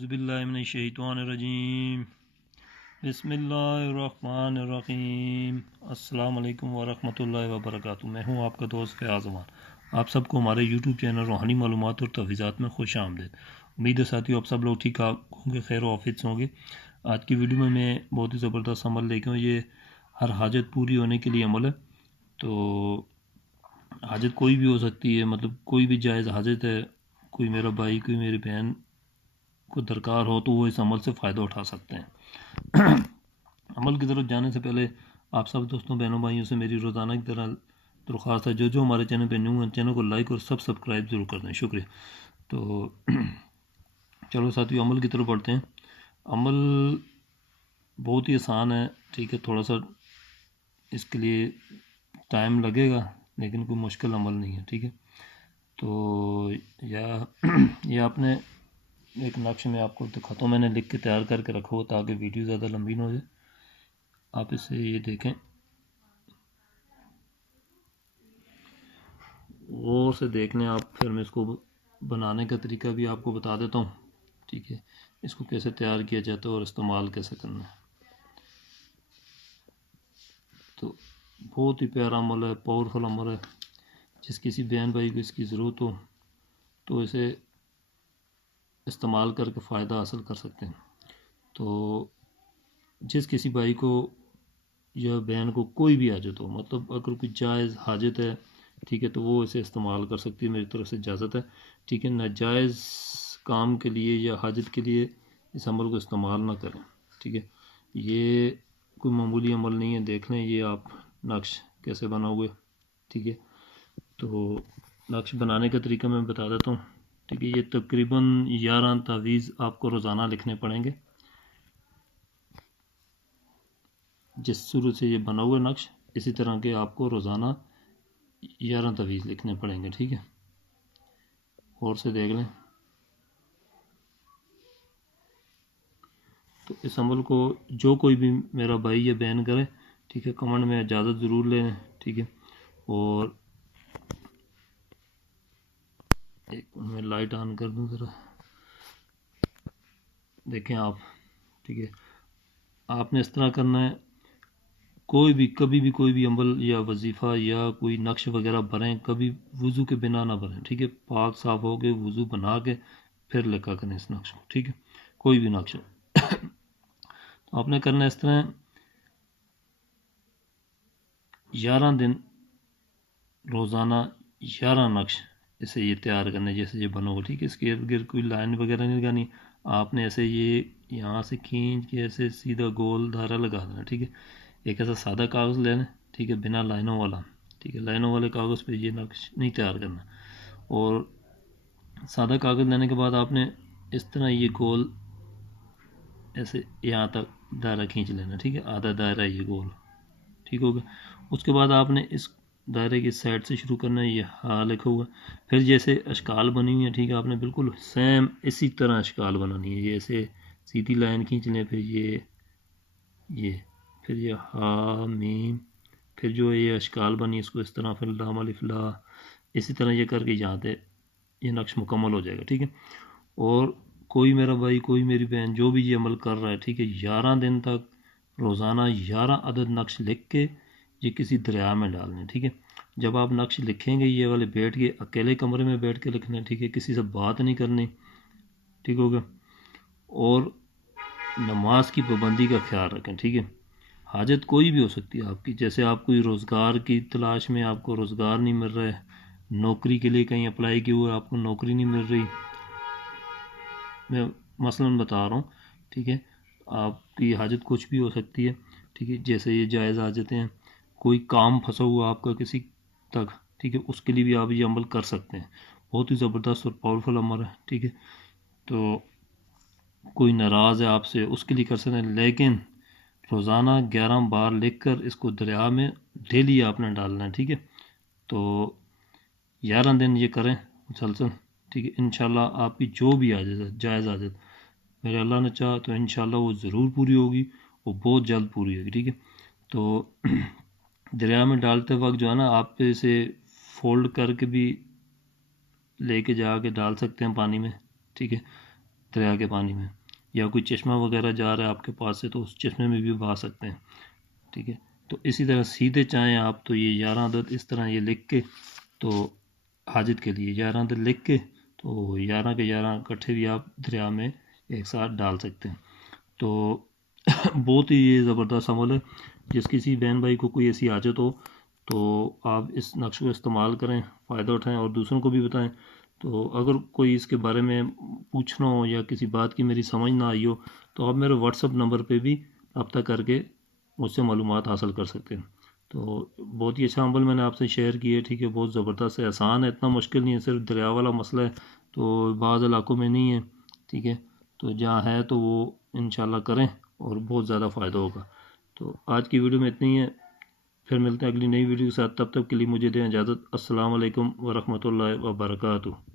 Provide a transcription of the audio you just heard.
اعوذ باللہ من الشیطان الرجیم بسم اللہ الرحمن الرحیم السلام علیکم ورحمۃ اللہ وبرکاتہ۔ میں ہوں آپ کا دوست فیاض امان۔ آپ سب کو ہمارے یوٹیوب چینل روحانی معلومات اور تحفیظات میں خوش آمدید۔ امید ہے ساتھیو آپ سب لوگ ٹھیک ہوں گے، خیر و عافیت سے ہوں گے۔ آج کی ویڈیو میں بہت ہی زبردست عمل لے کے ہوں۔ یہ ہر حاجت پوری ہونے کے لیے عمل ہے۔ تو حاجت کوئی بھی ہو سکتی ہے، مطلب کوئی بھی جائز حاجت ہے، کوئی میرا بھائی کوئی میری بہن کو درکار ہو تو وہ اس عمل سے فائدہ اٹھا سکتے ہیں۔ عمل کی طرف جانے سے پہلے آپ سب دوستوں بہنوں بھائیوں سے میری روزانہ کی طرح درخواست ہے، جو ہمارے چینل پہ نیو ہیں چینل کو لائک اور سبسکرائب ضرور کر دیں، شکریہ۔ تو چلو ساتھیو عمل کی طرف بڑھتے ہیں۔ عمل بہت ہی آسان ہے، ٹھیک ہے، تھوڑا سا اس کے لیے ٹائم لگے گا لیکن کوئی مشکل عمل نہیں ہے، ٹھیک ہے۔ تو یہ آپ نے ایک نقش میں آپ کو دکھاتا ہوں، میں نے لکھ کے تیار کر کے رکھا ہو تاکہ ویڈیو زیادہ لمبی نہ ہو جائے۔ آپ اسے یہ دیکھیں، غور سے دیکھ لیں آپ، پھر میں اس کو بنانے کا طریقہ بھی آپ کو بتا دیتا ہوں، ٹھیک ہے، اس کو کیسے تیار کیا جاتا ہے اور استعمال کیسے کرنا ہے۔ تو بہت ہی پیارا عمل ہے، پاورفل عمل ہے۔ جس کسی بہن بھائی کو اس کی ضرورت ہو تو اسے استعمال کر کے فائدہ حاصل کر سکتے ہیں۔ تو جس کسی بھائی کو یا بہن کو کوئی بھی حاجت ہو، مطلب اگر کوئی جائز حاجت ہے، ٹھیک ہے، تو وہ اسے استعمال کر سکتی ہے، میری طرف سے اجازت ہے، ٹھیک ہے۔ ناجائز کام کے لیے یا حاجت کے لیے اس عمل کو استعمال نہ کریں، ٹھیک ہے۔ یہ کوئی معمولی عمل نہیں ہے، دیکھ لیں یہ آپ نقش کیسے بنا ہوئے، ٹھیک ہے۔ تو نقش بنانے کا طریقہ میں بتا دیتا ہوں، ٹھیک ہے۔ یہ تقریباً 11 تعویذ آپ کو روزانہ لکھنے پڑیں گے۔ جس صورت سے یہ بنا ہوا نقش، اسی طرح کے آپ کو روزانہ 11 تعویذ لکھنے پڑیں گے، ٹھیک ہے۔ اور سے دیکھ لیں۔ تو اس عمل کو جو کوئی بھی میرا بھائی یا بہن کرے، ٹھیک ہے، کمنٹ میں اجازت ضرور لیں، ٹھیک ہے۔ اور ایک میں لائٹ آن کر دوں ذرا، دیکھیں آپ، ٹھیک ہے۔ آپ نے اس طرح کرنا ہے، کوئی بھی کبھی بھی کوئی بھی عمل یا وظیفہ یا کوئی نقش وغیرہ بھریں، کبھی وضو کے بنا نہ بھریں، ٹھیک ہے۔ پاک صاف ہو کے وضو بنا کے پھر لکھا کریں اس نقش کو، ٹھیک ہے، کوئی بھی نقش تو آپ نے کرنا ہے اس طرح 11 دن روزانہ 11 نقش اسے یہ تیار کرنے جیسے یہ بنا ہو، ٹھیک ہے۔ اس کے ارد گرد کوئی لائن وغیرہ نہیں لگانی، آپ نے ایسے یہ یہاں سے کھینچ کے ایسے سیدھا گول دھارا لگا دینا، ٹھیک ہے۔ ایک ایسا سادہ کاغذ لے لیں، ٹھیک ہے، بنا لائنوں والا، ٹھیک ہے۔ لائنوں والے کاغذ پہ یہ نقش نہیں تیار کرنا۔ اور سادہ کاغذ لینے کے بعد آپ نے اس طرح یہ گول ایسے یہاں تک دائرہ کھینچ لینا، ٹھیک ہے، آدھا دائرہ یہ گول، ٹھیک ہوگا۔ اس کے بعد آپ نے اس دائرے کی سائڈ سے شروع کرنا ہے، یہ ہاں لکھا ہوا، پھر جیسے اشکال بنی ہوئی ہے، ٹھیک ہے، آپ نے بالکل سیم اسی طرح اشکال بنانی ہے۔ یہ ایسے سیدھی لائن کھینچ لیں، پھر یہ پھر یہ ہا میم، پھر جو یہ اشکال بنی اس کو اس طرح، پھر لام الف لا، اسی طرح یہ کر کے یہاں پہ یہ نقش مکمل ہو جائے گا، ٹھیک ہے۔ اور کوئی میرا بھائی کوئی میری بہن جو بھی یہ عمل کر رہا ہے، ٹھیک ہے، 11 دن تک روزانہ 11 عدد نقش لکھ کے یہ کسی دریا میں ڈالنے، ٹھیک ہے۔ جب آپ نقش لکھیں گے یہ والے بیٹھ کے اکیلے کمرے میں بیٹھ کے لکھنے، ٹھیک ہے، کسی سے بات نہیں کرنی، ٹھیک ہوگا۔ اور نماز کی پابندی کا خیال رکھیں، ٹھیک ہے۔ حاجت کوئی بھی ہو سکتی ہے آپ کی، جیسے آپ کوئی روزگار کی تلاش میں آپ کو روزگار نہیں مل رہا ہے، نوکری کے لیے کہیں اپلائی کیے ہوئے آپ کو نوکری نہیں مل رہی، میں مثلاً بتا رہا ہوں، ٹھیک ہے۔ آپ کی حاجت کچھ بھی ہو سکتی ہے، ٹھیک ہے، جیسے یہ جائز حاجتیں ہیں، کوئی کام پھنسا ہوا آپ کا کسی تک، ٹھیک ہے، اس کے لیے بھی آپ یہ عمل کر سکتے ہیں۔ بہت ہی زبردست اور پاورفل عمل ہے، ٹھیک ہے۔ تو کوئی ناراض ہے آپ سے اس کے لیے کر سکتے ہیں، لیکن روزانہ 11 بار لکھ کر اس کو دریا میں ڈیلی آپ نے ڈالنا ہے، ٹھیک ہے۔ تو 11 دن یہ کریں مسلسل، ٹھیک ہے۔ انشاءاللہ آپ کی جو بھی حاجت ہے جائز حاجت، میرے اللہ نے چاہا تو انشاءاللہ وہ ضرور پوری ہوگی، وہ بہت جلد پوری ہوگی، ٹھیک ہے۔ تو دریا میں ڈالتے وقت جو ہے نا، آپ پہ اسے فولڈ کر کے بھی لے کے جا کے ڈال سکتے ہیں پانی میں، ٹھیک ہے۔ دریا کے پانی میں، یا کوئی چشمہ وغیرہ جا رہا ہے آپ کے پاس سے تو اس چشمے میں بھی بہا سکتے ہیں، ٹھیک ہے۔ تو اسی طرح سیدھے چاہیں آپ تو یہ 11 عدد اس طرح یہ لکھ کے، تو حاجت کے لیے 11 عدد لکھ کے تو 11 کے 11 اکٹھے بھی آپ دریا میں ایک ساتھ ڈال سکتے ہیں۔ تو بہت ہی یہ زبردست عمل ہے، جس کسی بہن بھائی کو کوئی ایسی حاجت ہو تو آپ اس نقش کو استعمال کریں، فائدہ اٹھائیں اور دوسروں کو بھی بتائیں۔ تو اگر کوئی اس کے بارے میں پوچھنا ہو یا کسی بات کی میری سمجھ نہ آئی ہو تو آپ میرے واٹس اپ نمبر پہ بھی رابطہ کر کے مجھ سے معلومات حاصل کر سکتے ہیں۔ تو بہت ہی اچھا عمل میں نے آپ سے شیئر کی ہے، ٹھیک ہے، بہت زبردست ہے، آسان ہے، اتنا مشکل نہیں ہے، صرف دریا والا مسئلہ ہے تو بعض علاقوں میں نہیں ہے، ٹھیک ہے، تو جہاں ہے تو وہ انشاءاللہ کریں اور بہت زیادہ فائدہ ہوگا۔ تو آج کی ویڈیو میں اتنی ہے، پھر ملتے ہیں اگلی نئی ویڈیو کے ساتھ، تب تک کے لیے مجھے دیں اجازت۔ السلام علیکم ورحمۃ اللہ وبرکاتہ۔